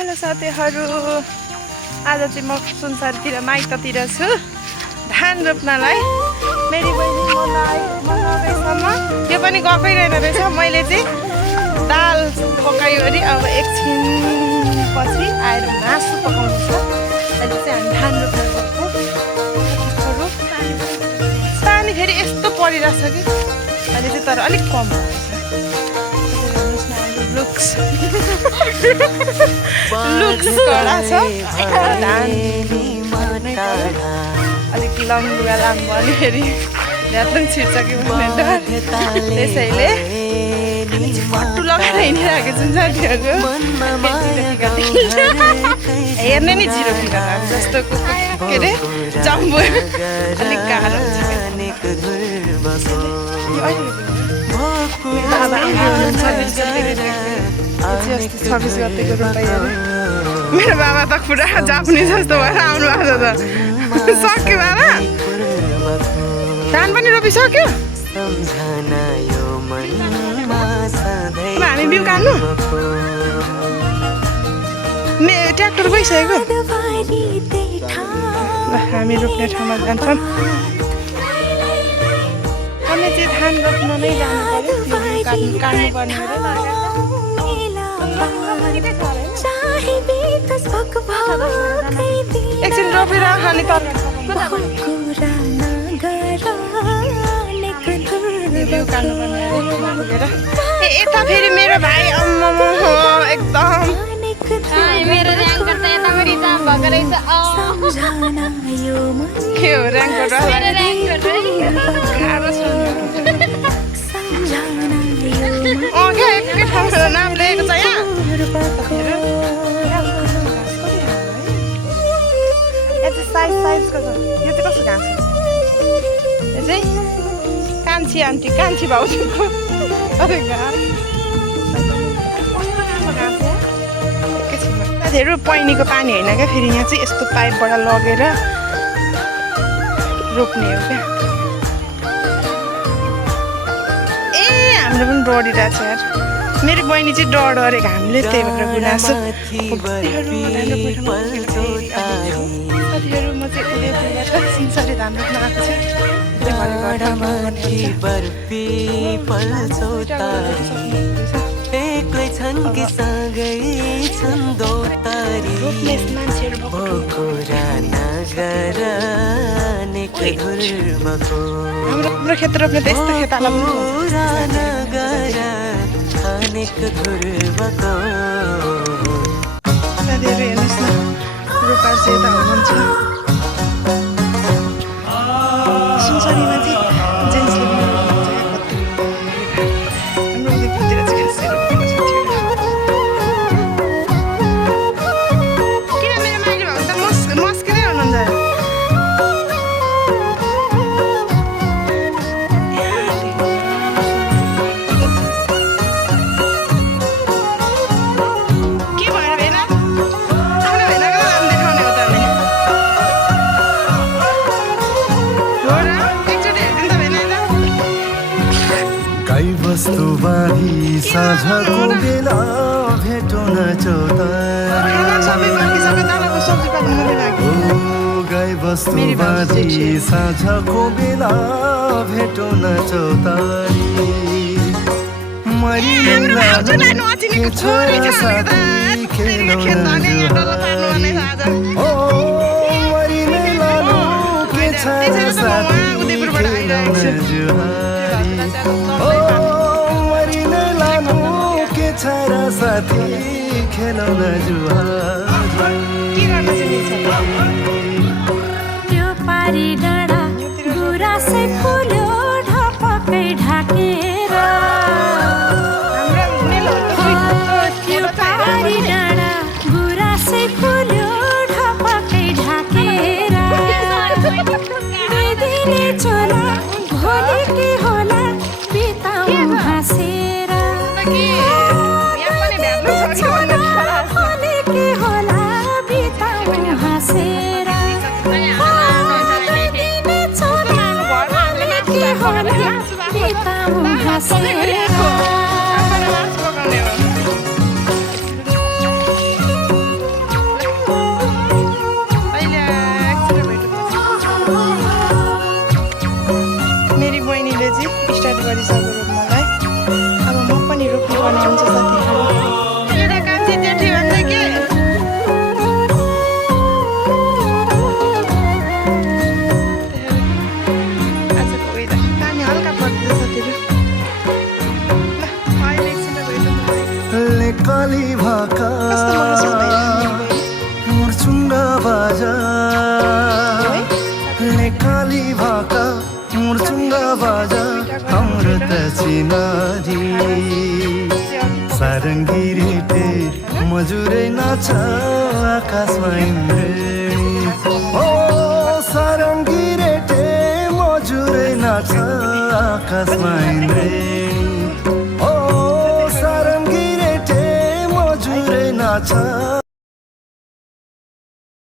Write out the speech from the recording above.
Hello साथीहरू, आज चाहिँ म सुनसरीतिर माइततिर छु धान रोप्नलाई। मेरी बहिनी मनाउँदैसम्म त्यो पनि गएकै रहेन रहेछ। मैले चाहिँ दाल पकायो अरे अब एकछिन पछि आएर मासु पकाउँछ। अहिले चाहिँ हामी धान रोप्न गएको। पानी फेरि यस्तो परिरहेछ कि अहिले चाहिँ, तर अलिक कम भएको छ। लुक्स कडा छ। धान अलिक लम्बुगा लाम्बो अनि फेरि ल्यात्लुङ छिर्छ कि भन्ने डर, त्यसैले पट्टु लगाएर हिँडिरहेको छु साथीहरू। हेर्ने नि 0 फिगर जस्तो के अरे जम्बो अलिक गाह्रो हुन्छ। बाबा हुनुहुन्छ 26 गतेको रोपाइँ। मेरो बाबा त पुरा जापानी जस्तो भएर आउनु भएको छ त। सक्यो बाबा, धान पनि रोपिसक्यो। हामी बिउ काट्नु ट्र्याक्टर गइसकेको। हामी रोप्ने ठाउँमा जान्छौँ। हामी चाहिँ धान रोप्न नै जानु पर्यो, काट्नु पर्ने हो। एकछिन रोपेर खाने तर यता फेरि मेरो भाइ एकदम मेरो र्याङ्कर त यतापट्टि जाम भएको रहेछ। के हो र्याङ्कर? एकै ठाउँमा नाम लेखेको छ यहाँ। साइजको छ। यो चाहिँ कस्तो घाँस हो? यो चाहिँ कान्छी आन्टी, कान्छी भाउजूको घाँस। साथीहरू, पैनीको पानी होइन क्या, फेरि यहाँ चाहिँ यस्तो पाइपबाट लगेर रोप्ने हो क्या। ए हाम्रो पनि डढिरहेको छ यार। मेरो बहिनी चाहिँ डर घामले, त्यही भएर गुनासो। साथीहरू, म चाहिँ उदयपुरबाट सुनसरी धान रोप्न आएको छु। हाम्रो खेत रोप्ने त यस्तो खेताला पनि साथीहरू हेर्नुहोस् न, रोपार चाहिँ यता हुनुहुन्छ। सुनसरीमा चाहिँ जेन्ट्सले हाम्रो उदयपुरतिर चाहिँ यसै रोप्नु साथीहरू। किन मेरो माइली भएको त मस्किँदै हुनुहुन्छ? वस्तु बारी साझको बेला भेटो न चौतारी। गाई वस्तु बारी साझको बेला भेटो न चौतारी। मरिने लानु के छ साथी खेल्न जुहारी। ओ मरिने लानु के छ साथी खेल्न जुहारी। छारा साथी खेलाउन त्यो पारी डाँडा गुराँसै फुल्यो ढपकै ढाकेर। त्यो पारी डाँडा गुराँसै फुल्यो ढपकै ढाकेर। दुई दिने चोला भोलि के होला बिताउँ हाँसेर। नारी सारङ्गी रेटे मजुरै नाच आकाशमा इन्द्रेणी ओ सारङ्गी रेटे मजुरै नाच आकाशमा इन्द्रेणी ओ सारङ्गी रेटे मजुरै नाच